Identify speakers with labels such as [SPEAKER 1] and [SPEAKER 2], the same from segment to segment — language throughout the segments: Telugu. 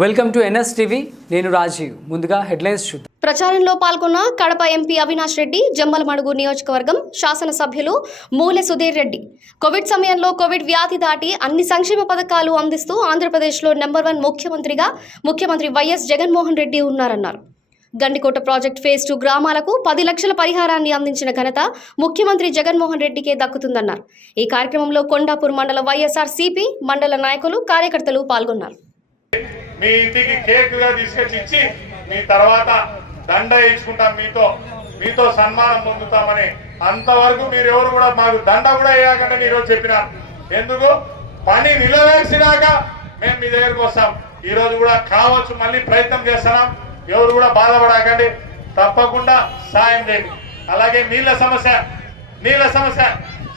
[SPEAKER 1] Welcome to NS TV. నేను రాజీవ్. ముందుగా హెడ్లైన్స్ చూద్దాం.
[SPEAKER 2] ప్రచారంలో పాల్గొన్న కడప ఎంపీ అవినాష్ రెడ్డి జమ్మలమడుగు నియోజకవర్గం శాసనసభ్యులు మూలె సుధీర్ రెడ్డి. కోవిడ్ సమయంలో కోవిడ్ వ్యాధి దాటి అన్ని సంక్షేమ పథకాలు అందిస్తూ ఆంధ్రప్రదేశ్లో నెంబర్ వన్ ముఖ్యమంత్రిగా ముఖ్యమంత్రి వైఎస్ జగన్మోహన్ రెడ్డి ఉన్నారన్నారు. గండికోట ప్రాజెక్ట్ ఫేజ్ టూ గ్రామాలకు పది లక్షల పరిహారాన్ని అందించిన ఘనత ముఖ్యమంత్రి జగన్మోహన్ రెడ్డికే దక్కుతుందన్నారు. ఈ కార్యక్రమంలో కొండాపూర్ మండల వైఎస్ఆర్ సిపి మండల నాయకులు కార్యకర్తలు పాల్గొన్నారు.
[SPEAKER 3] మీ ఇంటికి కేక్గా తీసుకొచ్చి ఇచ్చి మీ తర్వాత దండ ఇచ్చుకుంటాం మీతో. మీతో సన్మానం పొందుతామని. అంతవరకు మీరు ఎవరు కూడా మాకు దండ కూడా వేయకుండా మీరు చెప్పినారు. ఎందుకు? పని నిలవేసినాక మేము మీ దగ్గరకు వస్తాం. ఈ రోజు కూడా కావచ్చు మళ్ళీ ప్రయత్నం చేస్తున్నాం. ఎవరు కూడా బాధపడకండి. తప్పకుండా సాయం చేయండి. అలాగే నీళ్ళ సమస్య నీళ్ళ సమస్య.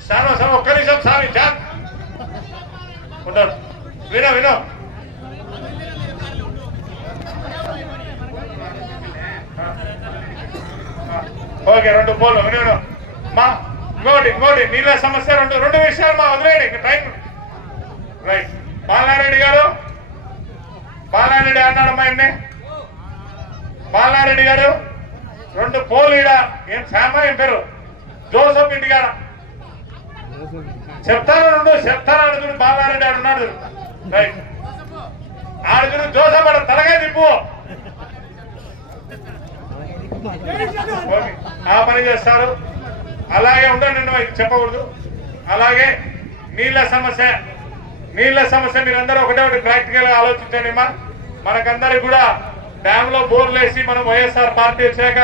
[SPEAKER 3] సార్ సార్ ఒక్క నిమిషం సార్ జాన్ వినో వినో. ఓకే రెండు పోలు నేను మా ఇంకోటి ఇంకోటి నీళ్ళ సమస్య రెండు రెండు విషయాలు మా వదిలేయండి ఇంకా టైం. రైట్ బాలారెడ్డి గారు బాలారెడ్డి అన్నాడు మా ఆయన్ని బాలారెడ్డి గారు రెండు పోలు ఈడ. ఏం శ్యామ ఏం పేరు? జోసఫ్ ఇంటి గారు చెప్తాను రెండు చెప్తాను అడుగుడు బాలారెడ్డి ఆడున్నాడు రైట్ అడుగుడు జోసఫ్ ఆడు తలగా తిప్పు. ఆ పని చేస్తారు. అలాగే ఉండండి నువ్వు చెప్పకూడదు. అలాగే నీళ్ళ సమస్య నీళ్ళ సమస్య మీరందరూ ఒకటే ఒకటి ప్రాక్టికల్గా ఆలోచించండి అమ్మా. మనకందరికి కూడా డ్యామ్లో బోర్లు వేసి మనం వైఎస్ఆర్ పార్టీ వచ్చాక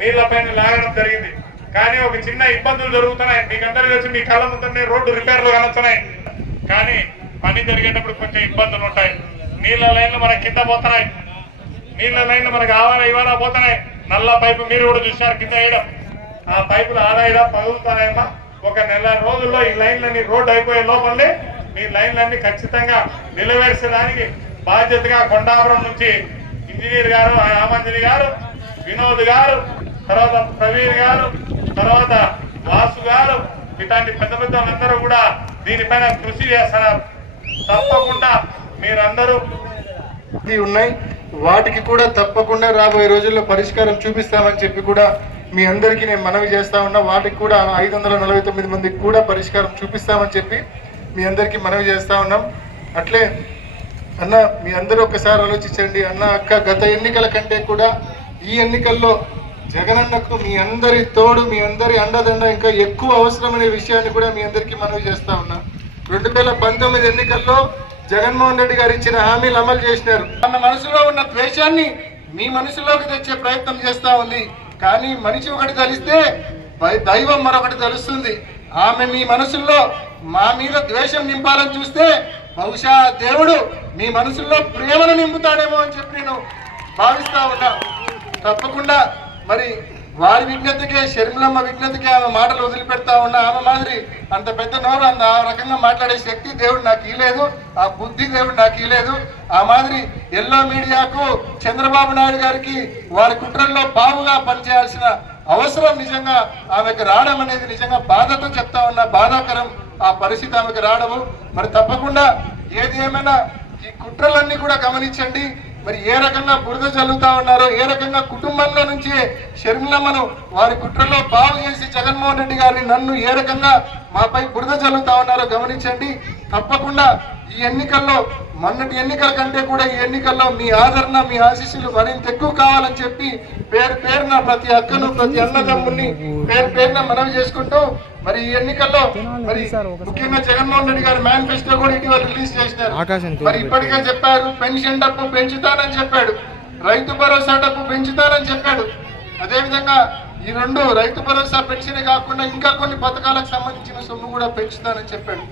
[SPEAKER 3] నీళ్ళ పైన లాగడం జరిగింది. కానీ ఒక చిన్న ఇబ్బందులు జరుగుతున్నాయి. మీకందరికీ వచ్చి మీ కళ్ళ ముందరనే రోడ్డు రిపేర్లు కనొస్తున్నాయి. కానీ పని జరిగేటప్పుడు కొంచెం ఇబ్బందులు ఉంటాయి. నీళ్ళ లైన్లు మన కింద పోతున్నాయి. నీళ్ళ లైన్లు మనకు ఆవాలా ఇవాళ పోతున్నాయి. నల్ల పైపు మీరు కూడా చూశారు కింద వేయడం. ఆ పైపులు ఆదాయడం పగులుతాయమ్మా ఒక నెల రోజుల్లో ఈ లైన్లన్నీ రోడ్డు అయిపోయే లోపలే మీ లైన్లన్నీ ఖచ్చితంగా నిలవేర్చడానికి బాధ్యతగా కొండాపురం నుంచి ఇంజనీర్ గారు రామంజని గారు వినోద్ గారు తర్వాత ప్రవీణ్ గారు తర్వాత వాసు గారు ఇట్లాంటి పెద్ద పెద్దలందరూ కూడా దీనిపైన కృషి చేస్తున్నారు. తప్పకుండా మీరందరూ
[SPEAKER 4] ఇది ఉన్నాయి. వాటికి కూడా తప్పకుండా రాబోయే రోజుల్లో పరిష్కారం చూపిస్తామని చెప్పి కూడా మీ అందరికీ నేను మనవి చేస్తా ఉన్నా. వాటికి కూడా ఐదు వందల నలభై తొమ్మిది మందికి కూడా పరిష్కారం చూపిస్తామని చెప్పి మీ అందరికీ మనవి చేస్తా ఉన్నాం. అట్లే అన్న మీ అందరూ ఒకసారి ఆలోచించండి. అన్న అక్క గత ఎన్నికల కంటే కూడా ఈ ఎన్నికల్లో జగనన్నకు మీ అందరి తోడు మీ అందరి అండదండ ఇంకా ఎక్కువ అవసరమనే విషయాన్ని కూడా మీ అందరికీ మనవి చేస్తా ఉన్నా. రెండు వేల పంతొమ్మిది ఎన్నికల్లో జగన్మోహన్ రెడ్డి గారు ఇచ్చిన హామీలు అమలు చేసినారు. మన మనసులో ఉన్న ద్వేషాన్ని మీ మనసులోకి తెచ్చే ప్రయత్నం చేస్తా ఉంది. కానీ మనిషి ఒకటి తెలిస్తే దైవం మరొకటి తెలుస్తుంది. ఆమె మీ మనసుల్లో మా మీద ద్వేషం నింపాలని చూస్తే బహుశా దేవుడు మీ మనసుల్లో ప్రేమను నింపుతాడేమో అని చెప్పి నేను భావిస్తా ఉన్నా. తప్పకుండా మరి వారి విజ్ఞతకే షర్మిలమ్మ విజ్ఞతకే ఆమె మాటలు వదిలిపెడతా ఉన్నా ఆమె మాదిరి అంత పెద్ద నోరు అంత ఆ రకంగా మాట్లాడే శక్తి దేవుడు నాకు ఇలేదు ఆ బుద్ధి దేవుడు నాకు ఇలేదు ఆ మాదిరి ఎల్లో మీడియాకు చంద్రబాబు నాయుడు గారికి వారి కుట్రల్లో బావుగా పనిచేయాల్సిన అవసరం నిజంగా ఆమెకు రావడం అనేది నిజంగా బాధతో చెప్తా ఉన్నా బాధాకరం ఆ పరిస్థితి ఆమెకు రావడము. మరి తప్పకుండా ఏది ఏమైనా ఈ కుట్రలన్నీ కూడా గమనించండి. మరి ఏ రకంగా బురద చల్లుతా ఉన్నారో ఏ రకంగా కుటుంబంలో నుంచి షర్మిలమ్మను వారి కుట్రలో బాగు చేసి జగన్మోహన్ రెడ్డి గారిని నన్ను ఏ రకంగా మాపై బురద చల్లుతా ఉన్నారో గమనించండి. తప్పకుండా ఈ ఎన్నికల్లో మొన్నటి ఎన్నికల కంటే కూడా ఈ ఎన్నికల్లో మీ ఆదరణ మీ ఆశీస్సులు మరింత ఎక్కువ కావాలని చెప్పి పేరు పేరున ప్రతి అక్కను ప్రతి అన్నదమ్ముల్ని పేరు పేరున మనవి చేసుకుంటూ మరి ఈ ఎన్నికల్లో మరి ముఖ్యంగా జగన్మోహన్ రెడ్డి గారి మేనిఫెస్టో కూడా ఇటీవల రిలీజ్ చేసినారు. మరి ఇప్పటికే చెప్పారు పెన్షన్ డబ్బు పెంచుతానని చెప్పాడు. రైతు భరోసా డబ్బు పెంచుతానని చెప్పాడు. అదేవిధంగా ఈ రెండు రైతు భరోసా పెన్షన్ కాకుండా ఇంకా కొన్ని పథకాలకు సంబంధించిన సొమ్ము కూడా పెంచుతానని చెప్పాడు.